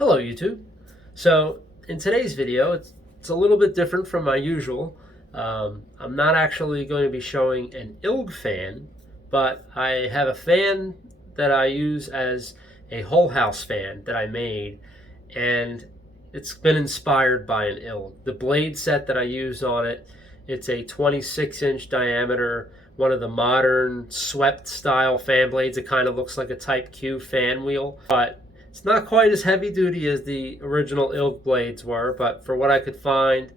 Hello YouTube. So in today's video, it's a little bit different from my usual. I'm not actually going to be showing an ILG fan, but I have a fan that I use as a whole house fan that I made, and it's been inspired by an ILG. The blade set that I use on it, it's a 26-inch diameter, one of the modern swept style fan blades. It kind of looks like a Type Q fan wheel, but it's not quite as heavy duty as the original ILG blades were, but for what I could find,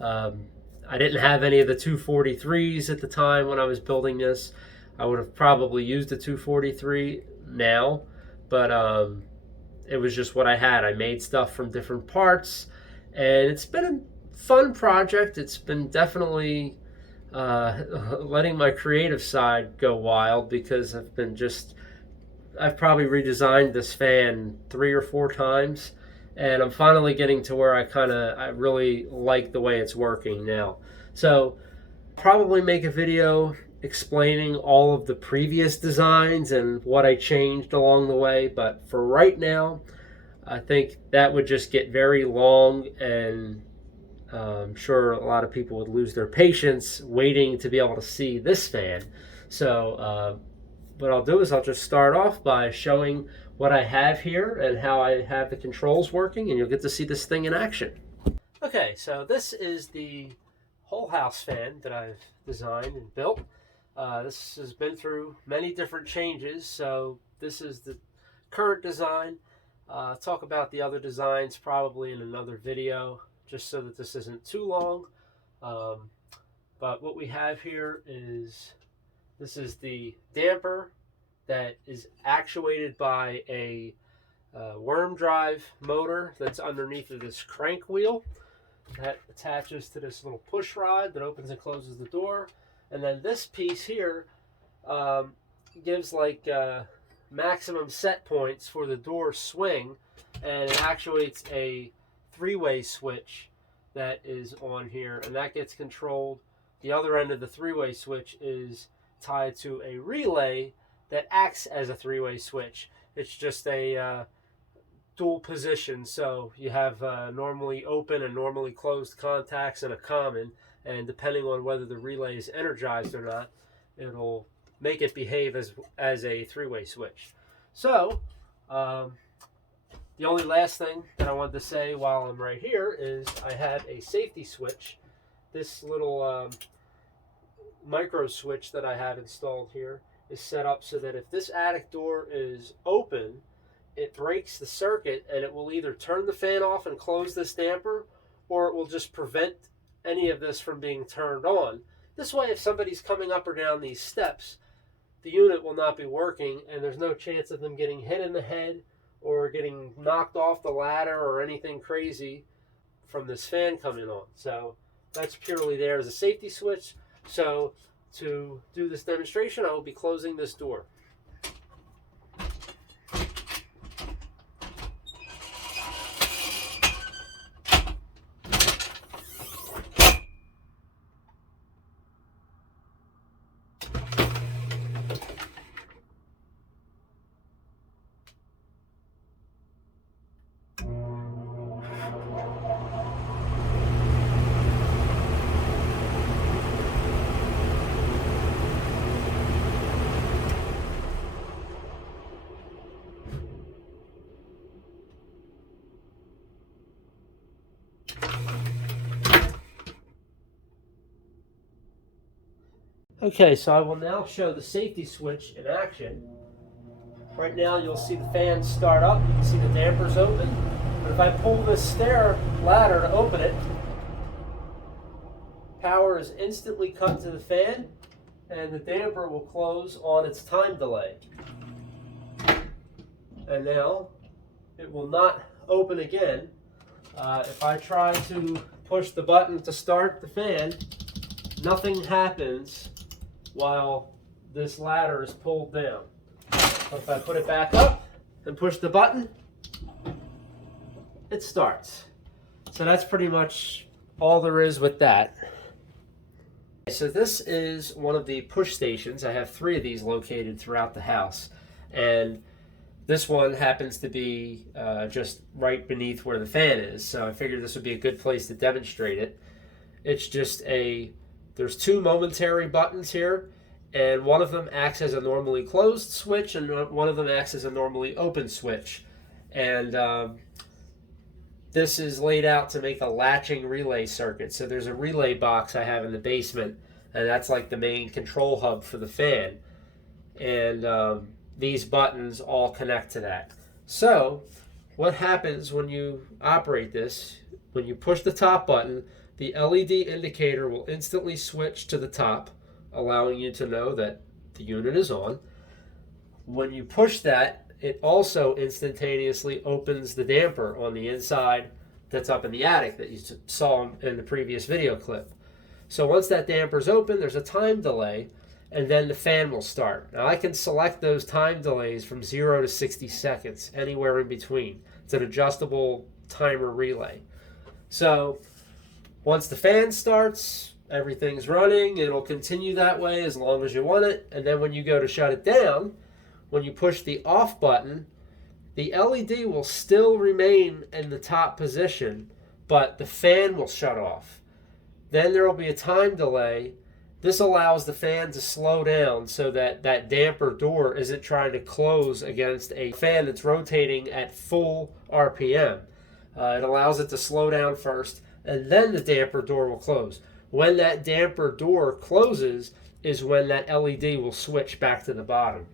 um, I didn't have any of the 243s at the time when I was building this. I would have probably used a 243 now, but it was just what I had. I made stuff from different parts, and it's been a fun project. It's been definitely letting my creative side go wild because I've probably redesigned this fan 3 or 4 times, and I'm finally getting to where I really like the way it's working now. So probably make a video explaining all of the previous designs and what I changed along the way, but for right now, I think that would just get very long, and I'm sure a lot of people would lose their patience waiting to be able to see this fan. So what I'll do is I'll just start off by showing what I have here and how I have the controls working, and you'll get to see this thing in action. Okay, so this is the whole house fan that I've designed and built. This has been through many different changes, so this is the current design. Talk about the other designs probably in another video, just so that this isn't too long. But what we have here is, this is the damper that is actuated by a worm drive motor that's underneath of this crank wheel that attaches to this little push rod that opens and closes the door. And then this piece here gives like maximum set points for the door swing, and it actuates a three-way switch that is on here, and that gets controlled. The other end of the three-way switch is tied to a relay that acts as a three-way switch. It's just a dual position, so you have normally open and normally closed contacts and a common, and depending on whether the relay is energized or not, it'll make it behave as a three-way switch. So the only last thing that I wanted to say while I'm right here is I have a safety switch. This little micro switch that I have installed here is set up so that if this attic door is open, it breaks the circuit, and it will either turn the fan off and close this damper, or it will just prevent any of this from being turned on. This way, if somebody's coming up or down these steps, the unit will not be working, and there's no chance of them getting hit in the head or getting knocked off the ladder or anything crazy from this fan coming on. So that's purely there as a safety switch. So to do this demonstration, I will be closing this door. Okay, so I will now show the safety switch in action. Right now you'll see the fan start up, you can see the dampers open, but if I pull this stair ladder to open it, power is instantly cut to the fan, and the damper will close on its time delay. And now it will not open again. If I try to push the button to start the fan, nothing happens while this ladder is pulled down. So if I put it back up and push the button, it starts. So that's pretty much all there is with that. So this is one of the push stations. I have 3 of these located throughout the house, and This one happens to be just right beneath where the fan is, so I figured this would be a good place to demonstrate it. It's just there's two momentary buttons here, and one of them acts as a normally closed switch, and one of them acts as a normally open switch. And this is laid out to make a latching relay circuit. So there's a relay box I have in the basement, and that's like the main control hub for the fan. And these buttons all connect to that. So what happens when you operate this, when you push the top button, the LED indicator will instantly switch to the top, allowing you to know that the unit is on. When you push that, it also instantaneously opens the damper on the inside that's up in the attic that you saw in the previous video clip. So once that damper's open, there's a time delay, and then the fan will start. Now I can select those time delays from 0 to 60 seconds, anywhere in between. It's an adjustable timer relay. So once the fan starts, everything's running. It'll continue that way as long as you want it. And then when you go to shut it down, when you push the off button, the LED will still remain in the top position, but the fan will shut off. Then there will be a time delay. This allows the fan to slow down so that that damper door isn't trying to close against a fan that's rotating at full RPM. It allows it to slow down first, and then the damper door will close. When that damper door closes is when that LED will switch back to the bottom.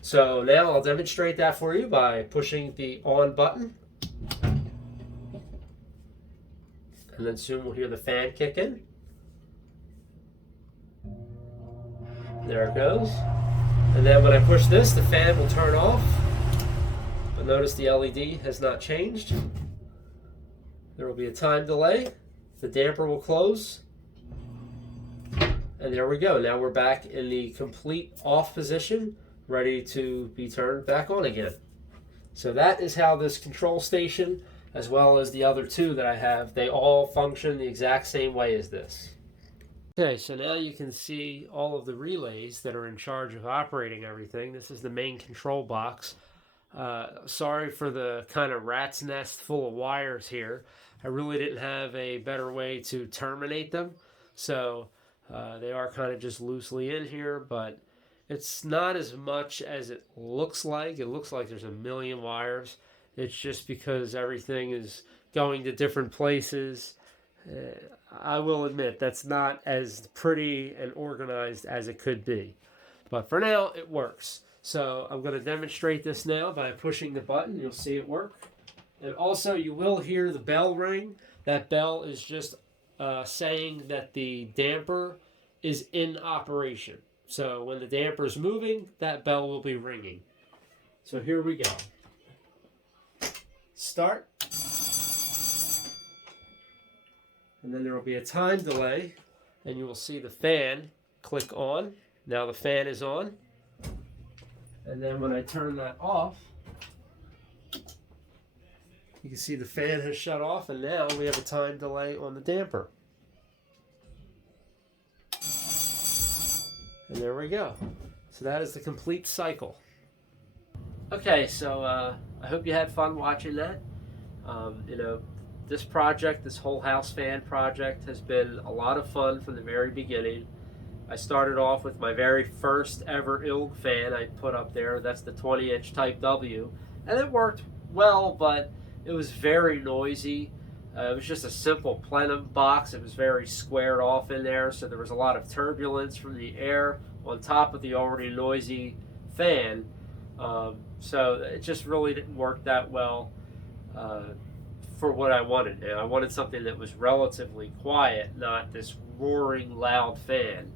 So now I'll demonstrate that for you by pushing the on button. And then soon we'll hear the fan kick in. There it goes. And then when I push this, the fan will turn off. But notice the LED has not changed. There will be a time delay. The damper will close. And there we go. Now we're back in the complete off position, ready to be turned back on again. So that is how this control station, as well as the other two that I have, they all function the exact same way as this. Okay, so now you can see all of the relays that are in charge of operating everything. This is the main control box. Sorry for the kind of rat's nest full of wires here. I really didn't have a better way to terminate them. So they are kind of just loosely in here, but it's not as much as it looks like. It looks like there's a million wires. It's just because everything is going to different places. I will admit that's not as pretty and organized as it could be. But for now, it works. So I'm going to demonstrate this now by pushing the button. You'll see it work. And also, you will hear the bell ring. That bell is just saying that the damper is in operation. So when the damper is moving, that bell will be ringing. So here we go. Start. And then there will be a time delay, and you will see the fan click on. Now the fan is on. And then when I turn that off, you can see the fan has shut off, and now we have a time delay on the damper. And there we go. So that is the complete cycle. Okay, so I hope you had fun watching that. This project, this whole house fan project, has been a lot of fun from the very beginning. I started off with my very first ever ILG fan I put up there. That's the 20-inch Type W. And it worked well, but it was very noisy. It was just a simple plenum box. It was very squared off in there, so there was a lot of turbulence from the air on top of the already noisy fan. So it just really didn't work that well for what I wanted. Now, I wanted something that was relatively quiet, not this roaring loud fan.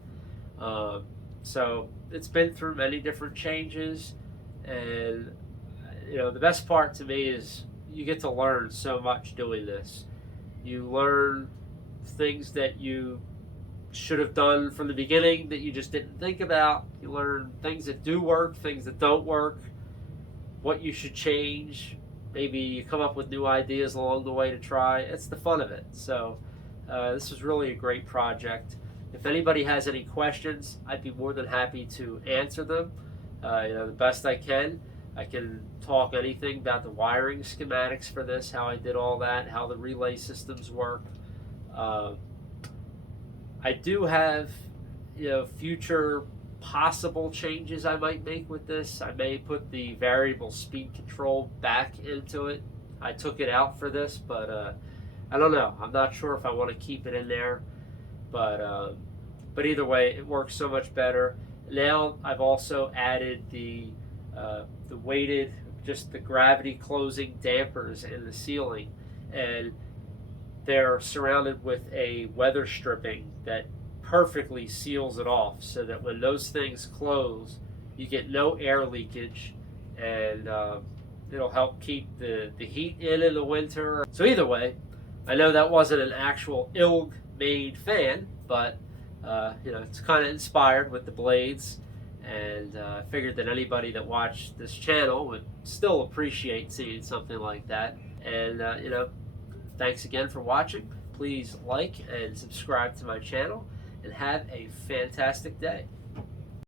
So it's been through many different changes, and the best part to me is you get to learn so much doing this. You learn things that you should have done from the beginning that you just didn't think about. You learn things that do work, things that don't work, what you should change. Maybe you come up with new ideas along the way to try. It's the fun of it. So this was really a great project. If anybody has any questions, I'd be more than happy to answer them the best I can. I can talk anything about the wiring schematics for this, how I did all that, how the relay systems work. Uh, I do have, future possible changes I might make with this. I may put the variable speed control back into it. I took it out for this, but I don't know. I'm not sure if I want to keep it in there, but either way, it works so much better. Now I've also added the weighted, just the gravity closing dampers in the ceiling, and they're surrounded with a weather stripping that perfectly seals it off, so that when those things close, you get no air leakage, and it'll help keep the heat in the winter. So either way, I know that wasn't an actual ILG made fan, but it's kind of inspired with the blades, and I figured that anybody that watched this channel would still appreciate seeing something like that. And thanks again for watching. Please like and subscribe to my channel, and have a fantastic day.